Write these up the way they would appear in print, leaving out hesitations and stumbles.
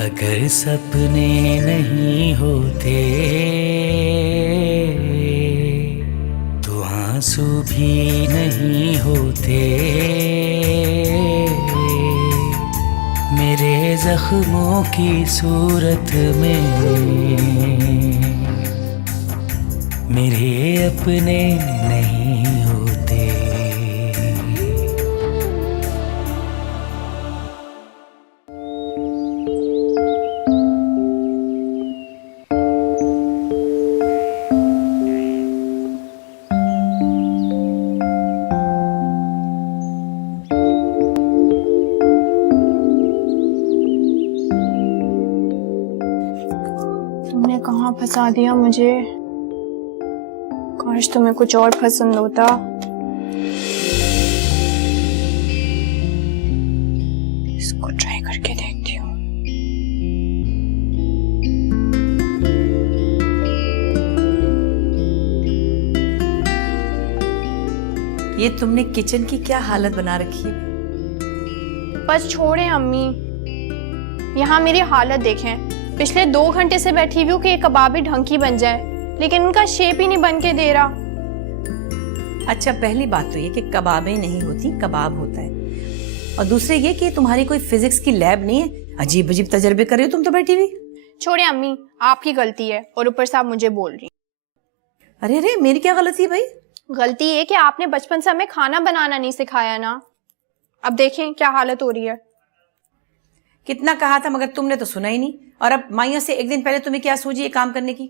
अगर सपने नहीं होते तो आंसू भी नहीं होते। मेरे जख्मों की सूरत में मेरे अपने नहीं होते। तुमने कहाँ फंसा दिया मुझे। काश तुम्हें कुछ और पसंद होता। इसको ट्राई करके देखती हूँ। ये तुमने किचन की क्या हालत बना रखी है? बस छोड़े अम्मी, यहाँ मेरी हालत देखें। पिछले 2 घंटे से बैठी हुई हूँ कि ये कबाबी ढंग की बन जाए, लेकिन उनका शेप ही नहीं बन के दे रहा। अच्छा, पहली बात तो ये कि कबाबें नहीं होती, कबाब होता है। और दूसरे ये कि तुम्हारी कोई फिजिक्स की लैब नहीं है, अजीब अजीब तजर्बे कर रही हो तुम तो बैठी हुई। छोड़े अम्मी, आपकी गलती है और ऊपर से आप मुझे बोल रही। अरे अरे, मेरी क्या गलती है भाई? गलती ये कि आपने बचपन से हमें खाना बनाना नहीं सिखाया ना। अब देखें क्या हालत हो रही है। कितना कहा था मगर तुमने तो सुना ही नहीं। और अब माइया से एक दिन पहले तुम्हें क्या सूझी ये काम करने की?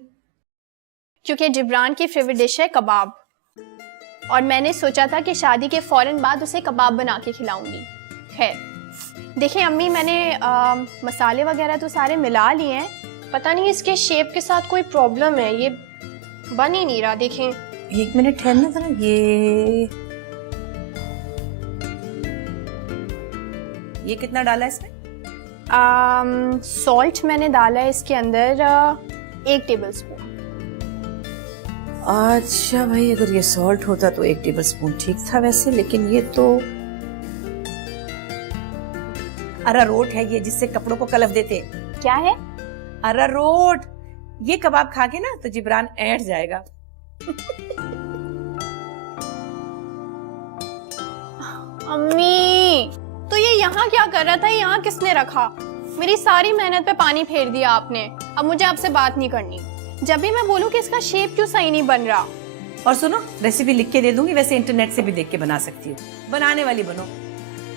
क्योंकि जिब्रान की फेवरेट डिश है कबाब, और मैंने सोचा था कि शादी के फौरन बाद उसे कबाब बना के खिलाऊंगी। खैर देखिए अम्मी, मैंने मसाले वगैरह तो सारे मिला लिए हैं। पता नहीं इसके शेप के साथ कोई प्रॉब्लम है, ये बन ही नहीं रहा। देखें, 1 मिनट ठहरना था ना। ये कितना डाला है इसमें? सॉल्ट मैंने डाला है इसके अंदर 1 टेबल स्पून। अच्छा भाई, अगर ये सॉल्ट होता तो 1 टेबल स्पून ठीक था वैसे, लेकिन ये तो अरारोट है ये, जिससे कपड़ों को कलफ देते हैं। क्या है? अरारोट। ये कबाब खा के ना तो जिब्रान ऐंठ जाएगा। अम्मी, तो ये यहाँ क्या कर रहा था? यहाँ किसने रखा? मेरी सारी मेहनत पे पानी फेर दिया आपने। अब मुझे आपसे बात नहीं करनी। जब भी मैं बोलूँ कि इसका शेप क्यों सही नहीं बन रहा। और सुनो, रेसिपी लिख के दे दूंगी, वैसे इंटरनेट से भी देख के बना सकती हो। बनाने वाली बनो।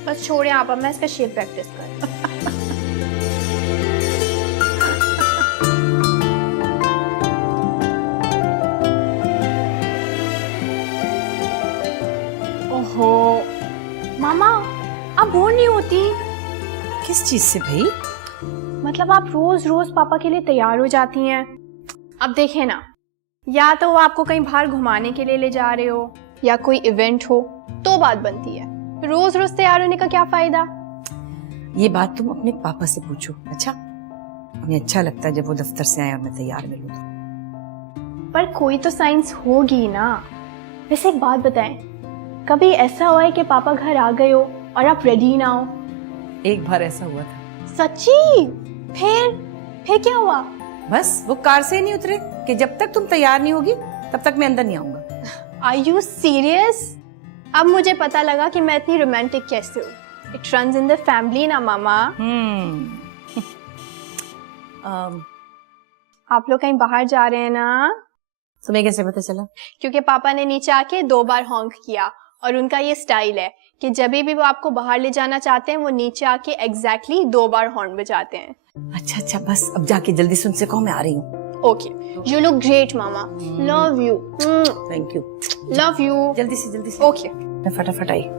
बस छोड़े आप, अब मैं इसका शेप प्रैक्टिस कर। ओहो मामा, आप बोर नहीं होती? किस चीज से भाई? मतलब आप रोज रोज पापा के लिए तैयार हो जाती हैं। अब देखें ना, या तो वो आपको कहीं बाहर घुमाने के लिए ले जा रहे हो या कोई इवेंट हो तो बात बनती है। रोज रोज तैयार होने का क्या फायदा? ये बात तुम अपने पापा से पूछो। अच्छा, उन्हें अच्छा लगता है जब वो दफ्तर से आए और मैं तैयार मिलूं तो। पर कोई तो साइंस होगी ना। वैसे एक बात बताएं, कभी ऐसा हुआ है कि पापा घर आ गए हो और आप रेडी ना हो? एक बार ऐसा हुआ था। सच्ची? फिर क्या हुआ? बस वो कार से ही नहीं उतरे कि जब तक तुम तैयार नहीं होगी तब तक मैं अंदर नहीं आऊंगा। Are you serious? अब मुझे पता लगा कि मैं इतनी रोमांटिक कैसे हूँ। It runs in the family ना मामा। आप लोग कहीं बाहर जा रहे हैं ना? तुम्हें कैसे पता चला? क्योंकि पापा ने नीचे आके 2 बार हॉन्क किया, और उनका ये स्टाइल है कि जब भी वो आपको बाहर ले जाना चाहते हैं वो नीचे आके एग्जैक्टली 2 बार हॉर्न बजाते हैं। अच्छा, बस अब जाके जल्दी से उनसे कहो मैं आ रही हूँ। Okay, you look great mama. Love you. Thank you. Love you. जल्दी से। ओके। मैं फटाफट आई।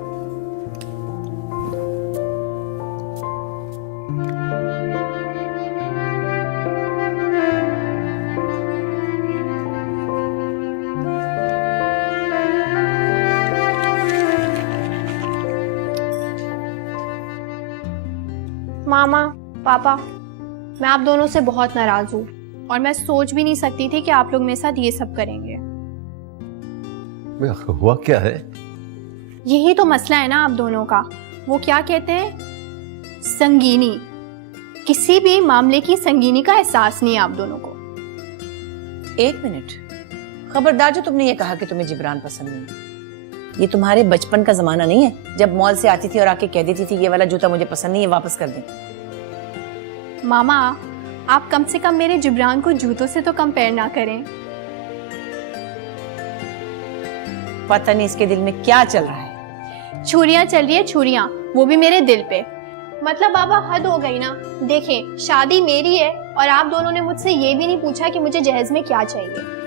मामा, पापा, मैं आप दोनों से बहुत नाराज हूँ और मैं सोच भी नहीं सकती थी कि आप लोग मेरे साथ ये सब करेंगे। हुआ क्या है? यही तो मसला है ना आप दोनों का। वो क्या कहते हैं, संगीनी। किसी भी मामले की संगीनी का एहसास नहीं है आप दोनों को। एक मिनट, खबरदार जो तुमने ये कहा कि तुम्हें जिब्रान पसंद नहीं है। ये तुम्हारे बचपन का जमाना नहीं है जब मॉल से आती थी और आके कह देती थी ये वाला जूता मुझे पसंद नहीं है, वापस कर दें। मामा, आप कम से कम मेरे जिब्रान को जूतों से तो कंपेयर ना करें। पता नहीं इसके दिल में क्या चल रहा है। छुरियां चल रही है, छुरियां, वो भी मेरे दिल पे। मतलब बाबा हद हो गई ना। देखें, शादी मेरी है और आप दोनों ने मुझसे ये भी नहीं पूछा कि मुझे जहेज में क्या चाहिए।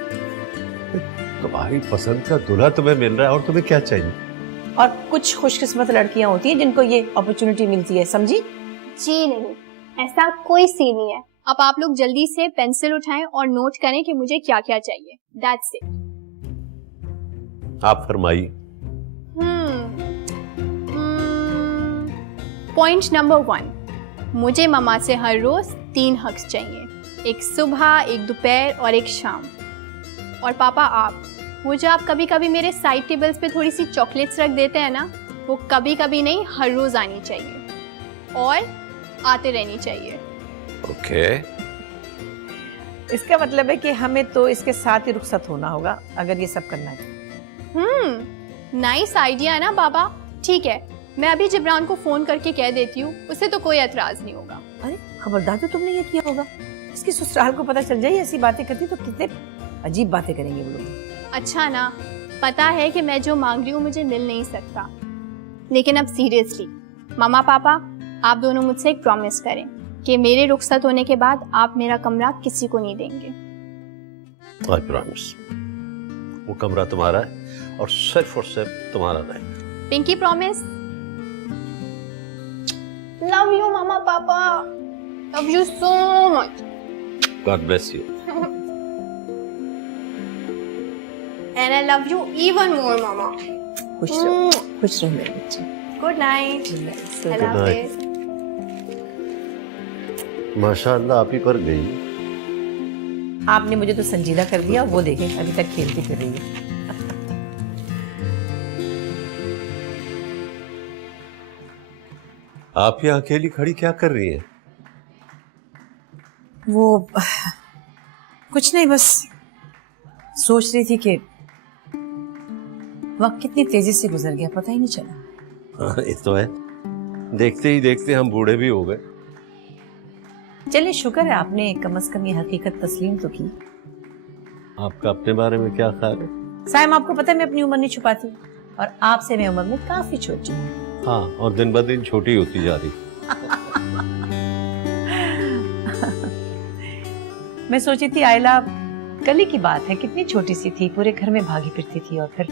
तुम्हारी पसंद का दूल्हा तुम्हें मिल रहा है और तुम्हें क्या चाहिए? और कुछ खुशकिस्मत लड़कियां होती हैं जिनको ये अपॉर्चुनिटी मिलती है, समझी? जी नहीं, ऐसा कोई सीन नहीं है। अब आप लोग जल्दी से पेंसिल उठाएं और नोट करें कि मुझे क्या क्या चाहिए। That's it. आप फरमाइए। पॉइंट नंबर 1, मुझे मामा से हर रोज 3 हग्स चाहिए, एक सुबह, एक दोपहर और एक शाम। और पापा आप, वो जो आप कभी कभी मेरे साइड टेबल्स पे थोड़ी सी चॉकलेट्स रख देते हैं ना, वो कभी कभी नहीं, हर रोज आनी चाहिए और आते रहनी चाहिए। ओके। इसका मतलब है कि हमें तो इसके साथ ही रुखसत होना होगा अगर ये सब करना है। नाइस आइडिया है ना बाबा। ठीक है, मैं अभी जिब्रान को फोन करके कह देती हूँ, उसे तो कोई एतराज नहीं होगा। अरे खबरदार जो तुमने ये किया होगा, इसकी ससुराल को पता चल जाए ऐसी बातें करती तो कितने अजीब बातें करेंगे वो लोग। अच्छा ना, पता है कि मैं जो मांग रही हूँ मुझे मिल नहीं सकता, लेकिन अब सीरियसली मामा पापा, आप दोनों मुझसे एक प्रॉमिस करें कि मेरे रुखसत होने के बाद आप मेरा कमरा किसी को नहीं देंगे। I promise. वो कमरा तुम्हारा है और सिर्फ तुम्हारा रहेगा। Pinky promise. लव यू मामा पापा, love you so much. God bless you. And I love you even more, Mama. खुश रहो मेरे बच्चे। Good night. Good night. माशाअल्लाह आप ही पर गई। आपने मुझे तो संजीदा कर दिया, वो देखें अभी तक खेलती फिर रही है। आप यहाँ अकेली खड़ी क्या कर रही हैं? वो कुछ नहीं, बस सोच रही थी कि वक्त कितनी तेजी से गुजर गया, पता ही नहीं चला। हाँ, ये तो है। देखते ही देखते हम बूढ़े भी हो गए। चलिए शुक्र है आपने कम से कम ये हकीकत तस्लीम तो की। आपका अपने बारे में क्या ख्याल है? साइम, आपको पता है मैं अपनी उम्र नहीं छुपाती और आपसे मैं उम्र में काफी छोटी हूँ। हाँ, और दिन ब दिन छोटी होती जा रही। मैं सोची थी आयला, कल ही की बात है, कितनी छोटी सी थी, पूरे घर में भागी फिरती थी और फिर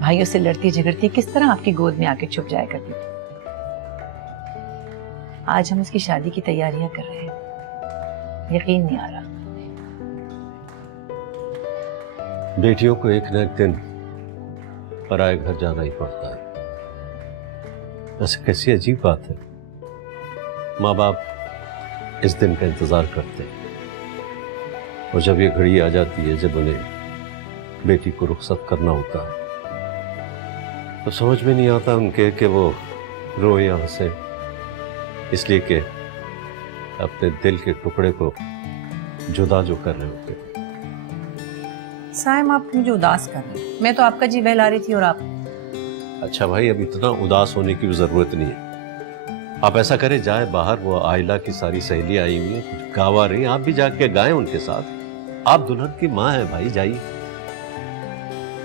भाइयों से लड़ती झगड़ती किस तरह आपकी गोद में आके छुप जाया करती थी। आज हम उसकी शादी की तैयारियां कर रहे हैं, यकीन नहीं आ रहा। बेटियों को एक न एक दिन पराए घर जाना ही पड़ता है। ऐसे कैसी अजीब बात है। माँ बाप इस दिन का इंतजार करते हैं और जब ये घड़ी आ जाती है जब उन्हें बेटी को रुखसत करना होता है तो समझ में नहीं आता उनके कि वो रोए या हंसे, इसलिए कि अपने दिल के टुकड़े को जुदा जो कर रहे होते। साइम, आप मुझे उदास कर रहे हैं। मैं तो आपका जी बहला रही थी और आप। अच्छा भाई, अब इतना उदास होने की जरूरत नहीं है। आप ऐसा करें, जाए बाहर, वो आयला की सारी सहेली आई हुई है, कुछ गावा रही, आप भी जाके गाएं उनके साथ। आप दुल्हन की माँ है भाई, जाइए।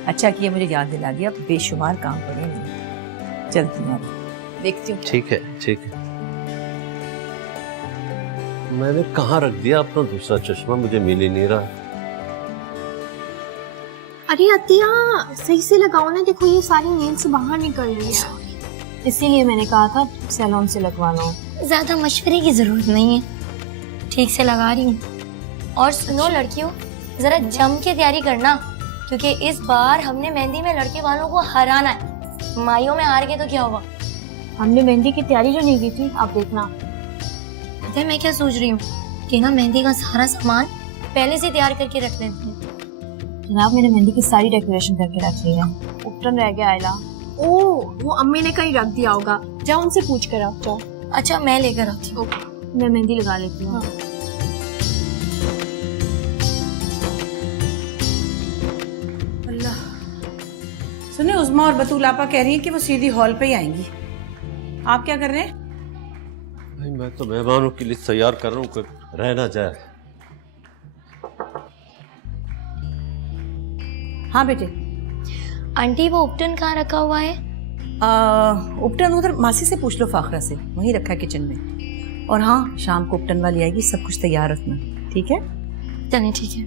अच्छा किया मुझे याद दिला दिया, बेशुमार काम पड़ेंगे। चलती हूँ, देखती हूँ। ठीक है, ठीक है। मैंने कहाँ रख दिया अपना दूसरा चश्मा, मुझे मिल ही नहीं रहा। अरे अतिया, सही से लगाओ ना, देखो ये सारी नींद से बाहर निकल रही है। इसीलिए मैंने कहा था सैलून से लगवा लो। ज्यादा मशवरे की जरूरत नहीं है, ठीक से लगा रही हूँ। और सुनो लड़कियों, जरा जम के तैयारी करना, क्योंकि इस बार हमने मेहंदी में लड़के वालों को हराना है। माइयों में हार गए तो क्या हुआ? हमने मेहंदी की तैयारी जो नहीं की थी, आप देखना। पता है मैं क्या सोच रही हूँ कि ना मेहंदी का सारा सामान पहले से तैयार करके रख लेते हैं। जनाब, मैंने मेहंदी की सारी डेकोरेशन करके रख ली है, उपटन रह गया आयला। ओह, वो अम्मी ने कहीं रख दिया होगा, जाओ उनसे पूछ कर आप जाओ। अच्छा, मैं लेकर आती हूँ। मैं मेहंदी लगा लेती हूँ। अल्लाह। सुने, उज़मा और बतूल आपा कह रही हैं कि वो सीधी हॉल पे ही आएंगी। आप क्या कर रहे हैं? नहीं, मैं तो मेहमानों की लिस्ट तैयार कर रहा हूँ कि रह ना जाए। हाँ बेटे। आंटी वो उपटन कहाँ रखा हुआ है? उपटन उधर मासी से पूछ लो, फाखरा से, वहीं रखा है किचन में। और हाँ, शाम को उपटन वाली आएगी, सब कुछ तैयार रखना, ठीक है? चलिए ठीक है।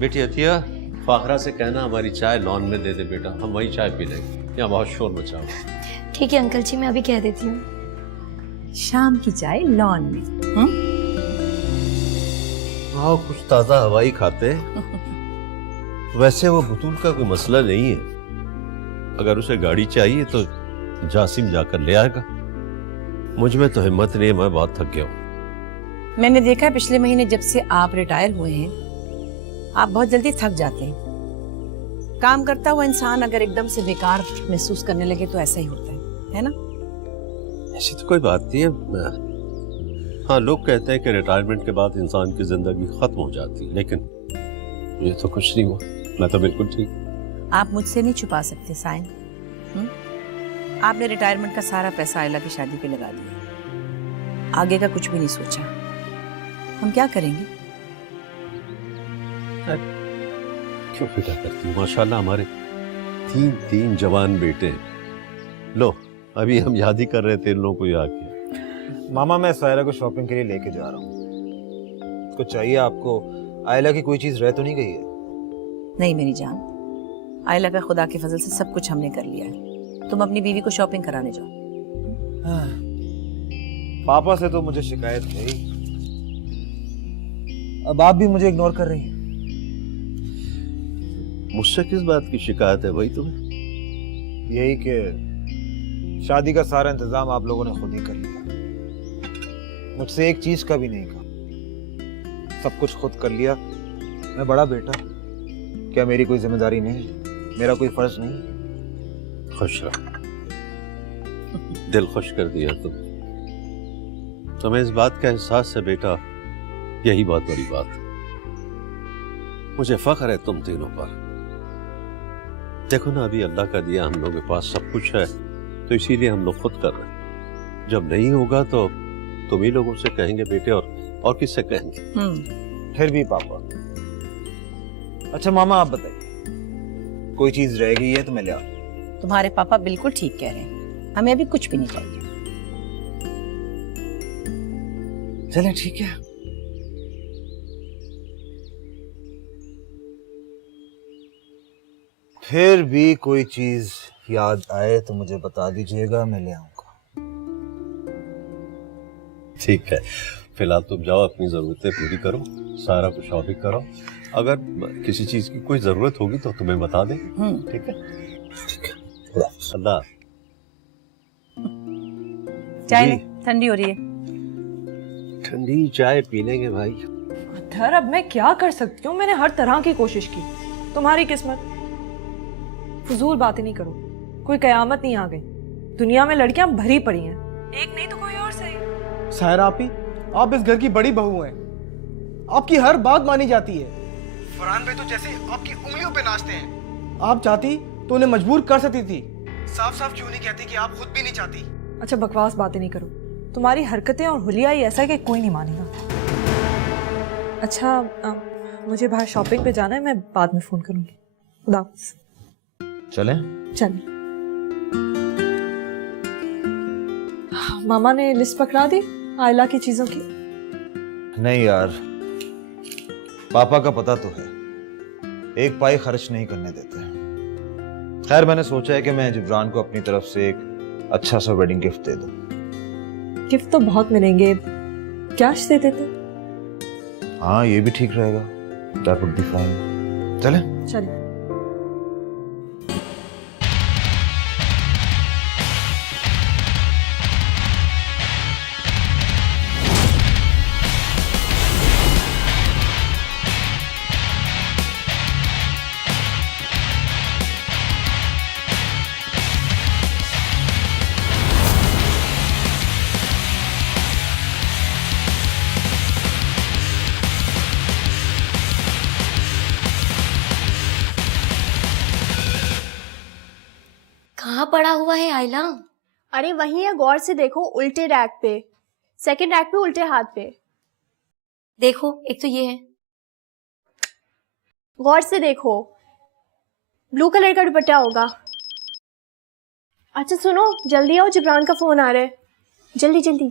बेटी अतिया, फाखरा से कहना हमारी चाय लॉन में दे दे बेटा, हम वहीं चाय पी लेंगे, यहाँ बहुत शोर मचा हुआ है। ठीक है अंकल जी, मैं अभी कह देती हूँ। शाम की चाय लॉन में। आओ कुछ ताज़ा हवाई खाते हैं। वैसे वो बतूल का कोई मसला नहीं है, अगर उसे गाड़ी चाहिए तो जासिम जाकर ले आएगा। मुझ में तो हिम्मत नहीं है, मैं बहुत थक गया हूँ। मैंने देखा है पिछले महीने जब से आप रिटायर हुए हैं, आप बहुत जल्दी थक जाते हैं। काम करता हुआ इंसान अगर एकदम से बेकार महसूस करने लगे तो ऐसा ही होता है ना? ऐसी तो कोई बात नहीं है। हाँ, लोग कहते हैं कि रिटायरमेंट के बाद इंसान की जिंदगी खत्म हो जाती है, लेकिन ये तो कुछ नहीं हुआ, मैं तो बिल्कुल ठीक। आप मुझसे नहीं छुपा सकते साइन। आपने रिटायरमेंट का सारा पैसा आयला की शादी पे लगा दिया, आगे का कुछ भी नहीं सोचा। हम क्या करेंगे? क्यों फिक्र करती हूँ? माशाल्लाह हमारे तीन जवान बेटे हैं। लो, अभी हम याद ही कर रहे थे इन लोगों को याद किया। मामा, मैं सायरा को शॉपिंग के लिए लेके जा रहा हूँ। कुछ चाहिए आपको? आयला की कोई चीज रह तो नहीं गई है? नहीं मेरी जान, आयला का खुदा के फजल से सब कुछ हमने कर लिया है। तुम अपनी बीवी को शॉपिंग कराने जाओ। पापा से तो मुझे शिकायत है ही, अब आप भी मुझे इग्नोर कर रही हैं। मुझसे किस बात की शिकायत है भाई तुम्हें? यही कि शादी का सारा इंतजाम आप लोगों ने खुद ही कर लिया, मुझसे एक चीज का भी नहीं कहा। सब कुछ खुद कर लिया। मैं बड़ा बेटा, क्या मेरी कोई जिम्मेदारी नहीं, मेरा कोई फर्ज नहीं? खुश रहो, दिल खुश कर दिया तुम्हें इस बात का एहसास है बेटा, यही बहुत बड़ी बात है। मुझे फख्र है तुम तीनों पर। देखो ना, अभी अल्लाह का दिया हम लोगों के पास सब कुछ है, तो इसीलिए हम लोग खुद कर रहे हैं। जब नहीं होगा तो तुम ही लोगों से कहेंगे बेटे, और किससे कहेंगे? फिर भी पापा। अच्छा मामा, आप बताइए, कोई चीज रह गई है तो मैं ले आऊं? तुम्हारे पापा बिल्कुल ठीक कह रहे हैं, हमें अभी कुछ भी नहीं चाहिए। चलें ठीक है। फिर भी कोई चीज याद आए तो मुझे बता दीजिएगा, मैं ले आऊंगा। ठीक है, फिलहाल तुम जाओ, अपनी जरूरतें पूरी करो, सारा कुछ शॉपिंग करो। अगर किसी चीज की कोई जरूरत होगी तो तुम्हें बता दें। ठीक है? ठीक है। अल्लाह। चाय ठंडी हो रही है। ठंडी चाय पी लेंगे भाई। अत्थर, अब मैं क्या कर सकती हूँ? मैंने हर तरह की कोशिश की, तुम्हारी किस्मत। फजूल बातें नहीं करो, कोई कयामत नहीं आ गई। दुनिया में लड़कियां भरी पड़ी हैं, एक नहीं तो कोई और सही। सायरा आपी, आप इस घर की बड़ी बहू हैं, आपकी हर बात मानी जाती है। फरहान भाई तो जैसे आपकी उंगलियों पे नाचते हैं। आप चाहती तो उन्हें मजबूर कर सकती थी, साफ साफ क्यों नहीं कहती कि आप खुद भी नहीं चाहती? अच्छा बकवास बातें नहीं करो, तुम्हारी हरकतें और हुलिया ही ऐसा है कि कोई नहीं मानेगा। अच्छा मुझे बाहर शॉपिंग पे जाना है, मैं बाद में फोन करूंगी। खुदा हाफिज़। चलें? चलिए। मामा ने लिस्ट पकड़ा दी आयला की चीजों की? नहीं यार, पापा का पता तो है, एक पाई खर्च नहीं करने देते। खैर, मैंने सोचा है कि मैं जिब्रान को अपनी तरफ से एक अच्छा सा वेडिंग गिफ्ट दे दूं। गिफ्ट तो बहुत मिलेंगे, कैश दे देते। हाँ, ये भी ठीक रहेगा। That would be fine। चलें? चलिए। पड़ा हुआ है आयला? अरे वही है, गौर से देखो, उल्टे रैक पे, सेकंड रैक पे, उल्टे हाथ पे। देखो, एक तो ये है। गौर से देखो, ब्लू कलर का दुपट्टा होगा। अच्छा सुनो, जल्दी आओ, जिब्रान का फोन आ रहा है, जल्दी जल्दी।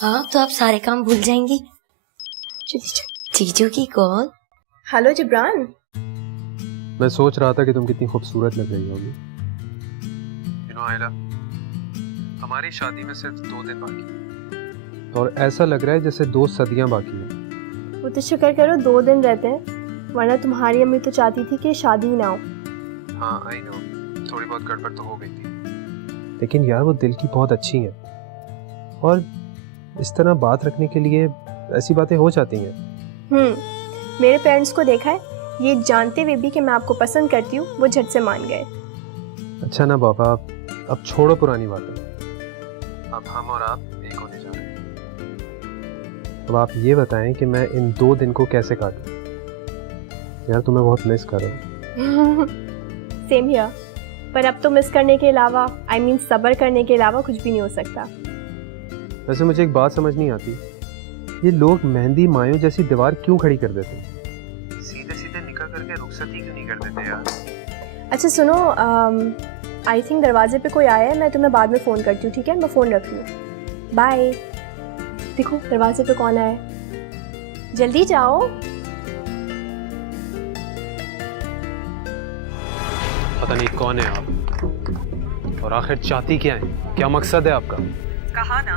हाँ, तो आप सारे काम भूल जाएंगी। जीजू की कॉल। हेलो जिब्रान। मैं सोच रहा था कि तुम कितनी खूबसूरत लग रही होगी। आयला, हमारी शादी में सिर्फ 2 दिन बाकी है और ऐसा लग रहा है जैसे 2 सदियां बाकी हैं। वो तो शुक्र करो 2 दिन रहते हैं, वरना तुम्हारी अम्मी तो चाहती थी कि शादी ही ना हो। हाँ आई नो, थोड़ी बहुत गड़बड़ तो हो गई थी, लेकिन यार वो दिल की बहुत अच्छी हैं और इस तरह बात रखने के लिए ऐसी बातें हो जाती हैं। मेरे पेरेंट्स को देखा है, ये जानते हुए भी कि मैं आपको पसंद करती हूँ, वो झट से मान गए। अच्छा ना बाबा, अब छोड़ो पुरानी बातें, अब हम और आप एक होने जा रहे हैं। अब आप ये बताएं कि मैं इन 2 दिन को कैसे काटूं? यार तुम्हें बहुत मिस कर रहा हूं। सेम हियर, पर अब तो मिस करने के अलावा, आई मीन सब्र करने के अलावा कुछ भी नहीं हो सकता। वैसे मुझे एक बात समझ नहीं आती, ये लोग मेहंदी मायों जैसी दीवार क्यों खड़ी कर देते हैं? सीधे सीधे निकल करके रुखसती क्यों नहीं कर देते यार? अच्छा सुनो, आई थिंक दरवाजे पे कोई आया है, मैं तुम्हें बाद में फ़ोन करती हूँ, ठीक है? मैं फ़ोन रख लूँ, बाय। देखो दरवाजे पे कौन आया है, जल्दी जाओ। पता नहीं कौन है आप और आखिर चाहती क्या है, क्या मकसद है आपका? कहा ना,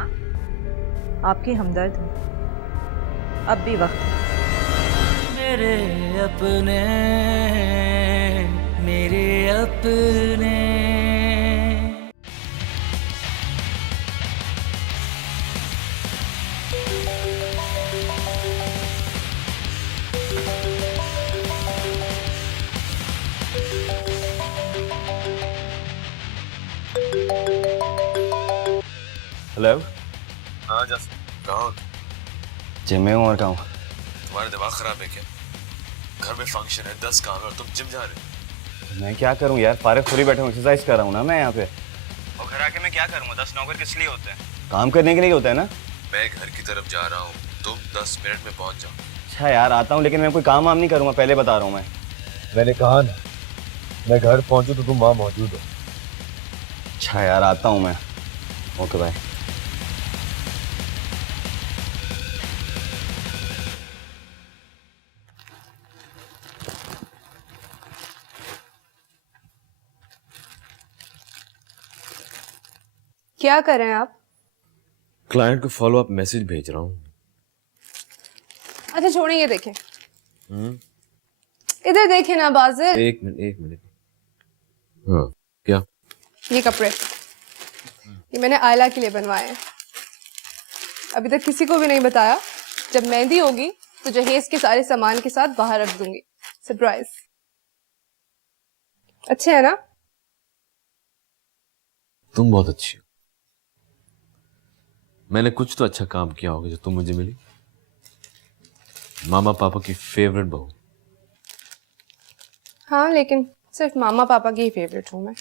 आपकी हमदर्द है, अब भी वक्त है। मेरे अपने, मेरे अपने। हेलो। हाँ जैसे कहाँ? जिम में हूँ। और कहाँ हूँ? तुम्हारा दिमाग खराब है क्या? घर में फंक्शन है, 10 काम है और तुम जिम जा रहे हो। मैं क्या करूँ यार, फारिग पूरी बैठा हूँ, एक्सरसाइज कर रहा हूँ ना मैं यहाँ पे। और घर आके मैं क्या करूँगा? 10 नौकर किस लिए होते हैं? काम करने के लिए होता है ना। मैं घर की तरफ जा रहा हूँ, तुम 10 मिनट में पहुँच जाओ। अच्छा यार आता हूँ, लेकिन मैं कोई काम वाम नहीं करूँगा, पहले बता रहा हूँ मैं। मैंने कहा ना, मैं घर पहुंचूं तो तुम वहां मौजूद हो। अच्छा यार आता हूँ मैं। Okay bye. क्या कर रहे हैं आप? क्लाइंट को फॉलो अप मैसेज भेज रहा हूँ। अच्छा छोड़ें, ये देखें, इधर देखें ना बाजिर। एक मिनट। हाँ क्या? ये कपड़े, ये मैंने आयला के लिए बनवाए हैं। अभी तक किसी को भी नहीं बताया, जब मेहंदी होगी तो जहेज के सारे सामान के साथ बाहर रख दूंगी, सरप्राइज। अच्छे है ना? तुम बहुत अच्छी हो। मैंने कुछ तो अच्छा काम किया होगा जो तुम मुझे मिली। मामा पापा की फेवरेट बहू। हाँ, लेकिन सिर्फ मामा पापा की ही फेवरेट हूँ मैं।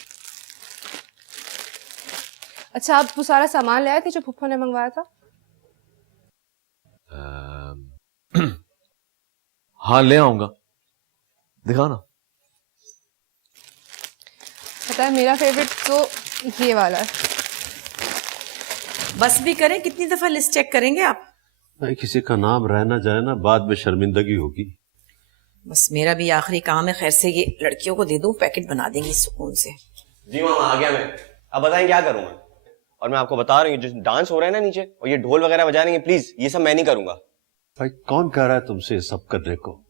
अच्छा, आप वो सारा सामान ले आए थे जो फुफ्फो ने मंगवाया था? हाँ ले आऊंगा, दिखाओ ना। पता है मेरा फेवरेट तो ये वाला है। बस भी करें, कितनी दफा लिस्ट चेक करेंगे आप? भाई किसी का नाम रह ना जाए ना, बाद में शर्मिंदगी होगी। बस मेरा भी आखिरी काम है, खैर से ये लड़कियों को दे दूं, पैकेट बना देंगी सुकून से। जी मामा आ गया मैं। अब बताएं क्या करूँ मैं? और मैं आपको बता रही हूँ, जो डांस हो रहा है ना नीचे, और ये ढोल वगैरह बजा रही है, प्लीज ये सब मैं नहीं करूंगा। भाई कौन कह रहा है तुमसे ये सब करने को?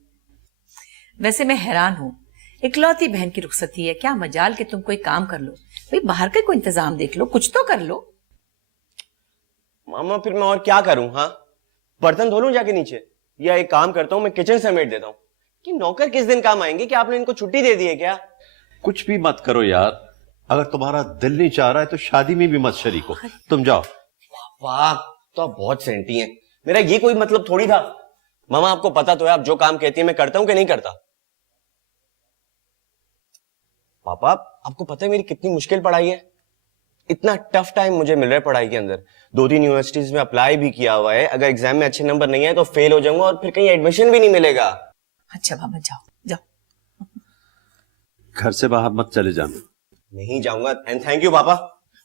वैसे मैं हैरान हूँ, इकलौती बहन की रुखसती है, क्या मजाल कि तुम कोई काम कर लो। भाई बाहर का कोई इंतजाम देख लो, कुछ तो कर लो। मामा फिर मैं और क्या करूं? हाँ, बर्तन धो लूं जाके नीचे, या एक काम करता हूं, मैं किचन समेट देता हूं। कि नौकर किस दिन काम आएंगे? कि आपने इनको छुट्टी दे दी है क्या? कुछ भी मत करो यार, अगर तुम्हारा दिल नहीं चाह रहा है तो शादी में भी मत शरीक हो, तुम जाओ। वाह, तो आप बहुत सेंटी हैं। मेरा ये कोई मतलब थोड़ी था। मामा आपको पता तो है, आप जो काम कहती है मैं करता हूं कि नहीं करता। पापा आपको पता है मेरी कितनी मुश्किल पढ़ाई है? इतना टफ टाइम मुझे मिल रहा है पढ़ाई के अंदर। 2-3 यूनिवर्सिटीज में अप्लाई भी किया हुआ है, अगर एग्जाम में अच्छे नंबर नहीं आए तो फेल हो जाऊंगा और फिर कहीं एडमिशन भी नहीं मिलेगा। अच्छा बाबा जाओ जाओ। घर से बाहर मत चले जाना। नहीं जाऊंगा। एंड थैंक यू पापा।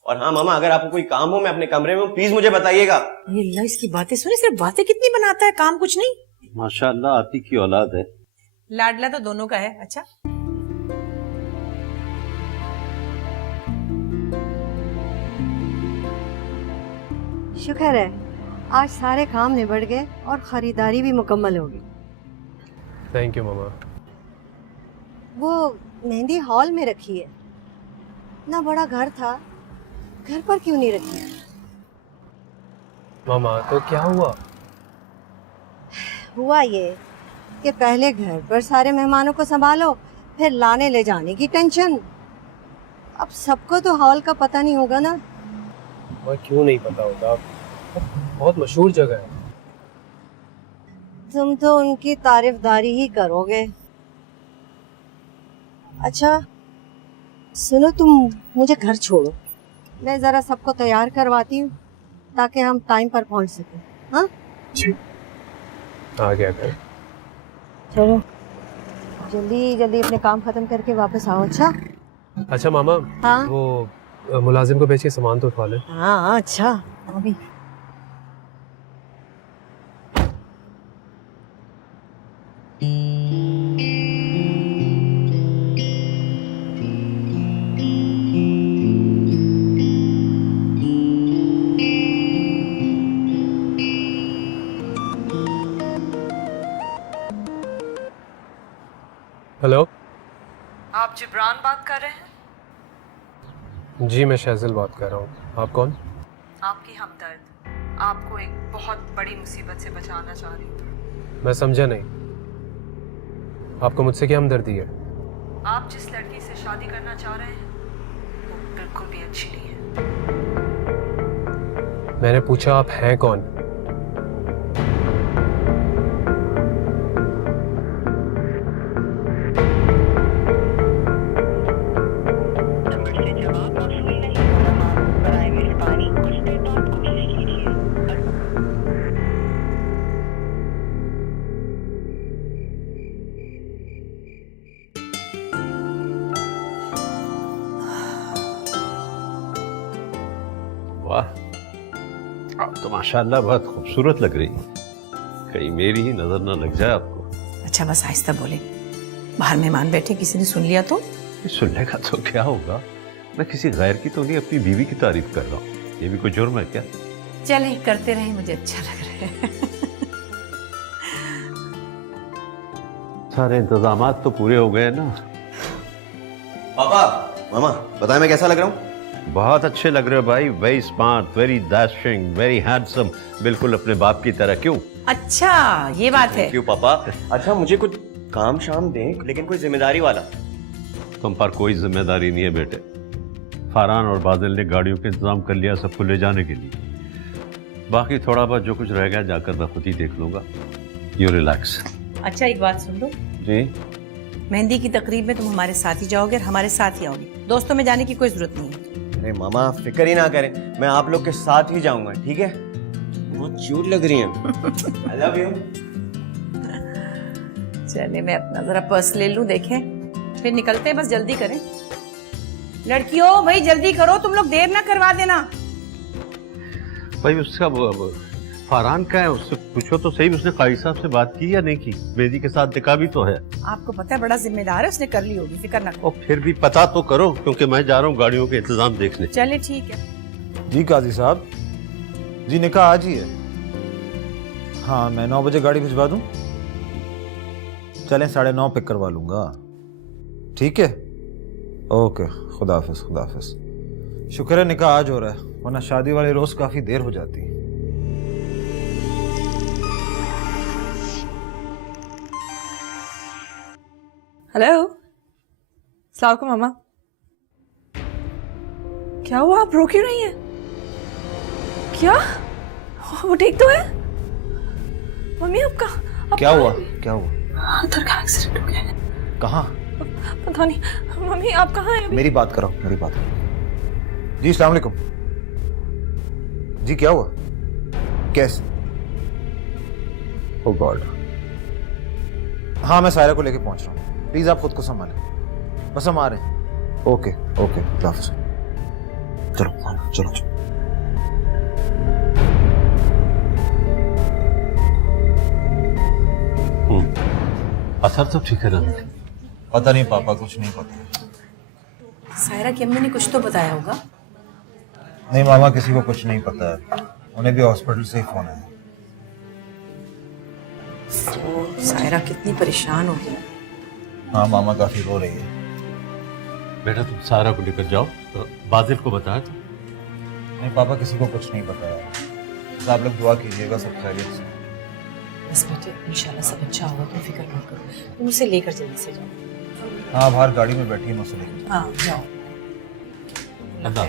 और हाँ मामा, अगर आपको कोई काम हो मैं अपने कमरे में हूँ, प्लीज मुझे बताइएगा। ये अल्लाह इसकी बातें सुने, सिर्फ बातें कितनी बनाता है, काम कुछ नहीं। माशाल्लाह आती की औलाद है। लाडला तो दोनों का है। अच्छा शुक्र है आज सारे काम निबट गए और खरीदारी भी मुकम्मल होगी। थैंक यू मामा। वो मेहंदी हॉल में रखी है ना, बड़ा घर था, घर पर क्यों नहीं रखी? मामा तो क्या हुआ? हुआ ये कि पहले घर पर सारे मेहमानों को संभालो, फिर लाने ले जाने की टेंशन। अब सबको तो हॉल का पता नहीं होगा ना। मैं क्यों नहीं पता होगा, बहुत मशहूर जगह है। तुम तो उनकी तारीफदारी ही करोगे। अच्छा सुनो, तुम मुझे घर छोड़ो, मैं जरा सबको तैयार करवाती हूँ ताकि हम टाइम पर पहुँच सकें। हाँ आ गया घर। चलो जल्दी जल्दी अपने काम खत्म करके वापस आओ। अच्छा अच्छा मामा, हाँ वो मुलाजिम को भेज के सामान तो उठवा ले। हाँ अच्छा अभी। हेलो, आप जिब्रान बात कर रहे हैं? जी मैं शहज़ल बात कर रहा हूँ। आप कौन? आपकी हमदर्द आपको एक बहुत बड़ी मुसीबत से बचाना चाह रही हूँ। मैं समझा नहीं, आपको मुझसे क्या हमदर्दी है? आप जिस लड़की से शादी करना चाह रहे हैं वो बिल्कुल भी अच्छी नहीं है। मैंने पूछा आप हैं कौन? वाह, आप तो माशाल्लाह बहुत खूबसूरत लग रही। कहीं मेरी ही नजर ना लग जाए आपको। अच्छा बस आहिस्ता बोले, बाहर मेहमान बैठे, किसी ने सुन लिया तो? सुनने का तो क्या होगा, मैं किसी गैर की तो नहीं अपनी बीवी की तारीफ कर रहा हूँ। ये भी कोई जुर्म है क्या? चले करते रहे, मुझे अच्छा लग रहा है। सारे इंतजामात तो पूरे हो गए ना? पापा मामा बताएं मैं कैसा लग रहा हूँ? बहुत अच्छे लग रहे हो भाई। Very smart, very dashing, very handsome, बिल्कुल अपने बाप की तरह। क्यों? अच्छा ये बात है। क्यों पापा? अच्छा मुझे कुछ काम शाम दें, लेकिन कोई जिम्मेदारी वाला। तुम पर कोई जिम्मेदारी नहीं है बेटे। फरहान और बादल ने गाड़ियों का इंतजाम कर लिया सबको ले जाने के लिए। बाकी थोड़ा बहुत जो कुछ रह गया जाकर मैं खुद ही देख लूंगा। You relax. अच्छा एक बात सुन लो, जी मेहंदी की तकरीब में तुम हमारे साथ ही जाओगे और हमारे साथ ही आओगे, दोस्तों में जाने की कोई जरूरत नहीं है। अरे मामा फिक्र ही ना करें, मैं आप लोग के साथ ही जाऊंगा, ठीक है? बहुत क्यूट लग रही हैं। I love you. चलिए मैं अपना जरा पर्स ले लूं, देखें फिर निकलते हैं, बस जल्दी करें। लड़कियों भाई जल्दी करो, तुम लोग देर ना करवा देना। भाई उसका फरहान का है, उससे पूछो तो सही, उसने काजी साहब से बात की या नहीं की? मेहंदी के साथ निकाह भी तो है। आपको पता है बड़ा जिम्मेदार है, उसने कर ली होगी, फिक्र ना करो। और फिर भी पता तो करो, क्योंकि मैं जा रहा हूँ गाड़ियों के इंतजाम देखने। चलिए ठीक है। जी काजी साहब, जी निकाह आज ही है। हाँ मैं 9 बजे गाड़ी भिजवा दूं? चलें 9:30 पिक करवा लूंगा, ठीक है? ओके, खुदा हाफिज, खुदा हाफिज। शुक्र है निकाह आज हो रहा है, वरना शादी वाले रोज काफी देर हो जाती है। हेलो, अस्सलाम वालेकुम मामा। क्या हुआ, आप रो क्यों रही हैं? क्या वो ठीक तो है? मम्मी आपका क्या हुआ, क्या हुआ? अंदर का एक्सीडेंट हो गया है। कहाँ? पता नहीं। मम्मी आप कहाँ हैं? मेरी बात करो, मेरी बात करो। जी अस्सलाम वालेकुम। जी क्या हुआ? कैसे? ओ गॉड। हाँ मैं सायरा को लेके पहुंच रहा हूँ, प्लीज आप खुद को संभालें। बस हम आ रहे हैं। ओके ओके चलो चलो चलो। असर तो ठीक है ना? पता नहीं पापा, कुछ नहीं पता। सायरा की अम्मी ने कुछ तो बताया होगा। नहीं मामा, किसी को कुछ नहीं पता है, उन्हें भी हॉस्पिटल से ही फोन आया। तो सायरा कितनी परेशान हो गई। हाँ मामा काफी रो रही है। बेटा तुम सारा को लेकर जाओ, तो बाजिल को बताया था? नहीं पापा, किसी को कुछ नहीं बताया। तो आप लोग दुआ कीजिएगा सब खैरियत से। बस बेटे इंशाल्लाह सब अच्छा होगा, तुम फिक्र मत करो। तुम उसे लेकर जल्दी से जाओ। हाँ बाहर गाड़ी में बैठी है, मैं उसे लेकर। हाँ जाओ। अल्लाह।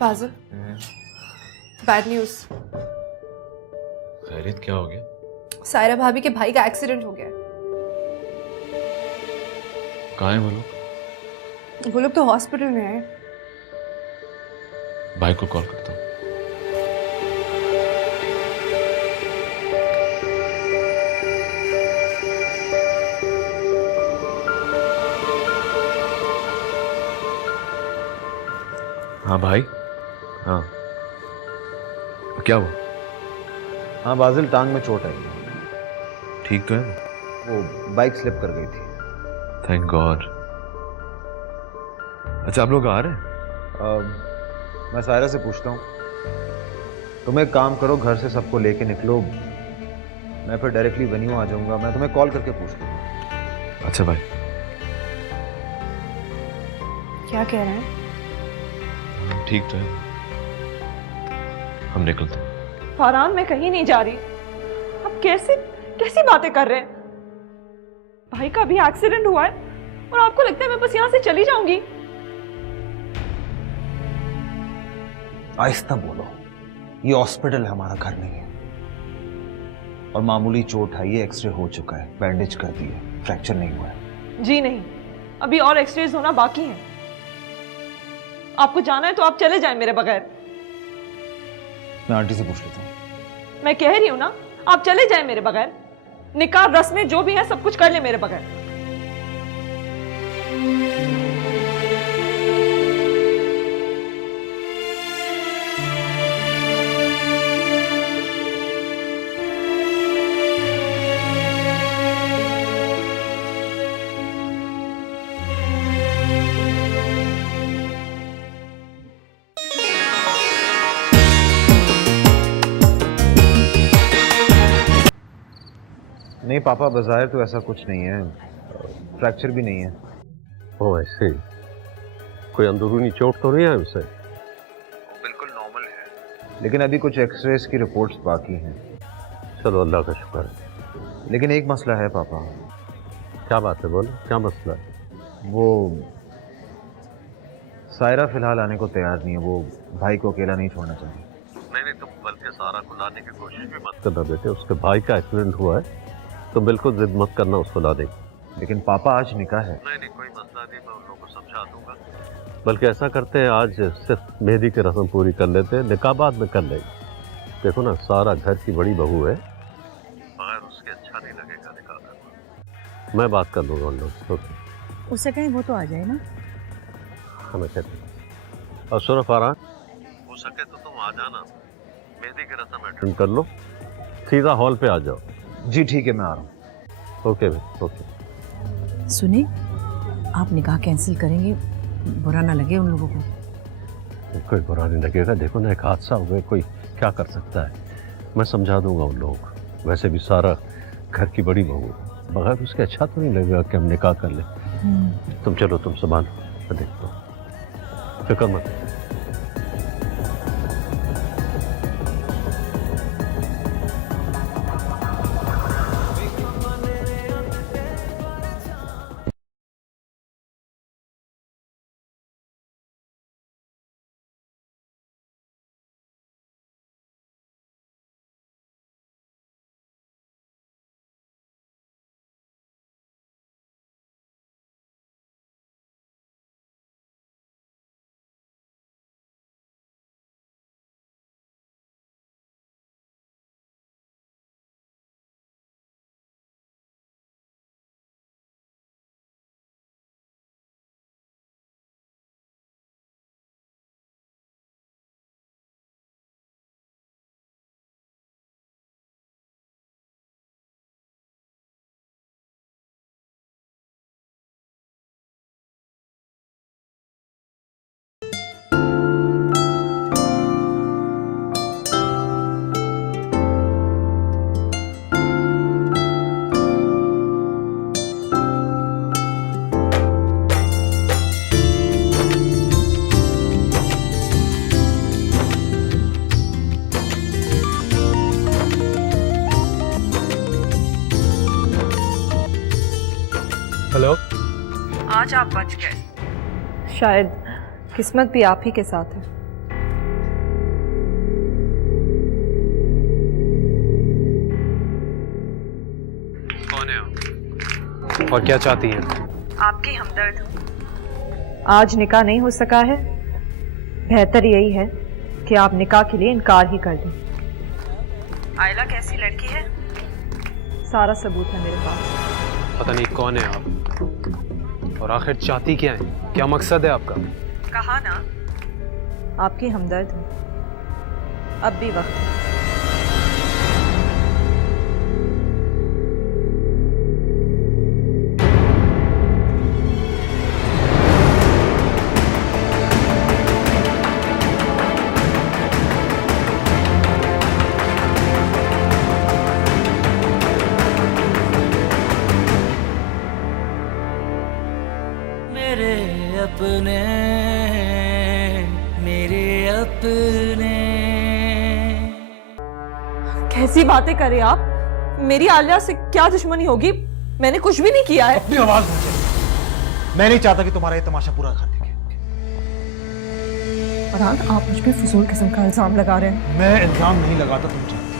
फाजिल, बैड न्यूज। खैरियत क्या हो गया? सायरा भाभी के भाई का एक्सीडेंट हो गया है। कहाँ है वो लोग? वो लोग तो हॉस्पिटल में है। भाई को कॉल करता हूँ। हाँ भाई। हाँ क्या हुआ? हाँ बाजिल, टांग में चोट आई। ठीक तो है? वो बाइक स्लिप कर गई थी। Thank God. अच्छा आप लोग आ रहे हैं? मैं सायरा से पूछता हूँ। तुम एक काम करो, घर से सबको लेके निकलो, मैं फिर डायरेक्टली वेन्यू आ जाऊंगा। मैं तुम्हें कॉल करके पूछ लूँगा। अच्छा भाई। क्या कह रहे हैं? ठीक तो है, हम निकलते हैं। फरहान मैं कहीं नहीं जा रही। अब कैसी बातें कर रहे हैं? भाई का भी एक्सीडेंट हुआ है और आपको लगता है मैं बस यहां से चली जाऊंगी? आहिस्ता बोलो, ये हॉस्पिटल हमारा घर नहीं है। और मामूली चोट आई है, एक्सरे हो चुका है, बैंडेज कर दी है, फ्रैक्चर नहीं हुआ है। जी नहीं, अभी और एक्सरेज होना बाकी है। आपको जाना है तो आप चले जाएं मेरे बगैर। मैं आंटी से पूछ लेता हूँ। मैं कह रही हूं ना, आप चले जाएं मेरे बगैर। निकाह रस्में जो भी है सब कुछ कर ले मेरे बगैर। नहीं पापा, बज़ाहिर तो ऐसा कुछ नहीं है, फ्रैक्चर भी नहीं है। ओ ऐसे ही? कोई अंदरूनी चोट तो नहीं है उसे? बिल्कुल नॉर्मल है, लेकिन अभी कुछ एक्सरेज की रिपोर्ट्स बाकी हैं। चलो अल्लाह का शुक्र है। लेकिन एक मसला है पापा। क्या बात है, बोलो क्या मसला है? वो सायरा फिलहाल आने को तैयार नहीं है, वो भाई को अकेला नहीं छोड़ना चाहती। नहीं तुम बल्कि सारा को लाने की कोशिश भी मत करना बेटे, उसके भाई का एक्सीडेंट हुआ है तो बिल्कुल जिद मत करना उसको ला देंगे। लेकिन पापा आज निकाह है। नहीं कोई मसला नहीं, मैं उन लोगों को समझा दूंगा। बल्कि ऐसा करते हैं, आज सिर्फ मेहंदी की रस्म पूरी कर लेते हैं, निकाह बाद में कर लेंगे। देखो ना, सारा घर की बड़ी बहू है, बगैर उसके अच्छा नहीं लगेगा निकाह करना। मैं बात कर लूँगा उन लोग से। उससे कहीं वो तो आ जाए ना। हाँ मैं कहती हूँ। और सुनो फरहान, हो सके तो तुम आ जाना, मेहंदी की रस्म अटेंड कर लो, सीधा हॉल पे आ जाओ। जी ठीक है, मैं आ रहा हूँ। ओके भाई ओके। सुनिए, आप निकाह कैंसिल करेंगे, बुरा ना लगे उन लोगों को। कोई बुरा नहीं लगेगा, देखो ना एक हादसा हो गया, कोई क्या कर सकता है। मैं समझा दूंगा उन लोगों को। वैसे भी सारा घर की बड़ी बहू, बगैर उसके अच्छा तो नहीं लगेगा कि हम निकाह कर लें। तुम चलो, तुम संभालो, मैं देखता हूँ, फिक्र मत। आप बच गए। शायद किस्मत भी आप ही के साथ है। कौन है आप और क्या चाहती हैं? आपकी हमदर्द हूँ। आज निकाह नहीं हो सका है, बेहतर यही है कि आप निकाह के लिए इनकार ही कर दें। आयला कैसी लड़की है, सारा सबूत है मेरे पास। पता नहीं कौन है आप और आखिर चाहती क्या है, क्या मकसद है आपका? कहा ना, आपकी हमदर्द हूँ। अब भी वक्त है। मेरे अपने, मेरे अपने। कैसी बातें कर रहे आप? मेरी आलिया से क्या दुश्मनी होगी? मैंने कुछ भी नहीं किया है। अपनी आवाज नीचे। मैं नहीं चाहता कि तुम्हारा ये तमाशा पूरा कर देखे। फरहान, आप मुझ पे फजूल किस्म का इल्जाम लगा रहे हैं। मैं इल्जाम नहीं लगाता, तुम जानते।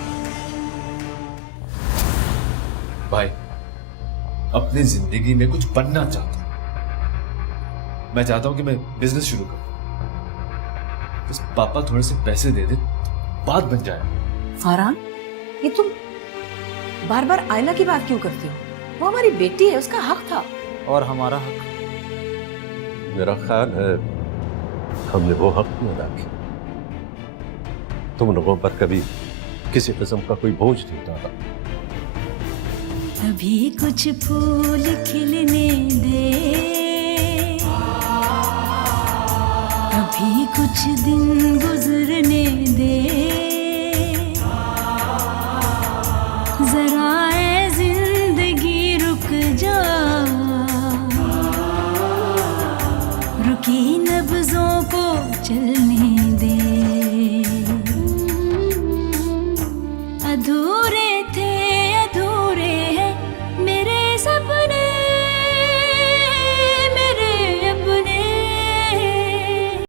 भाई, अपनी जिंदगी में कुछ बनना चाहता हूं। मैं चाहता हूं कि मैं बिजनेस शुरू करूं। बस पापा थोड़े से पैसे दे दे, बात बन जाए। फरहान, ये तुम बार बार आयला की बात क्यों करते हो? वो हमारी बेटी है, उसका हक था। और हमारा हक? मेरा ख्याल है हमने वो हक नहीं अदा किया। तुम लोगों पर कभी किसी किस्म का कोई बोझ नहीं डाला। अभी कुछ फूल खिलने दे, अभी कुछ दिन गुजरने दे, जरा ए जिंदगी रुक जा, रुकी नब्जों को चलने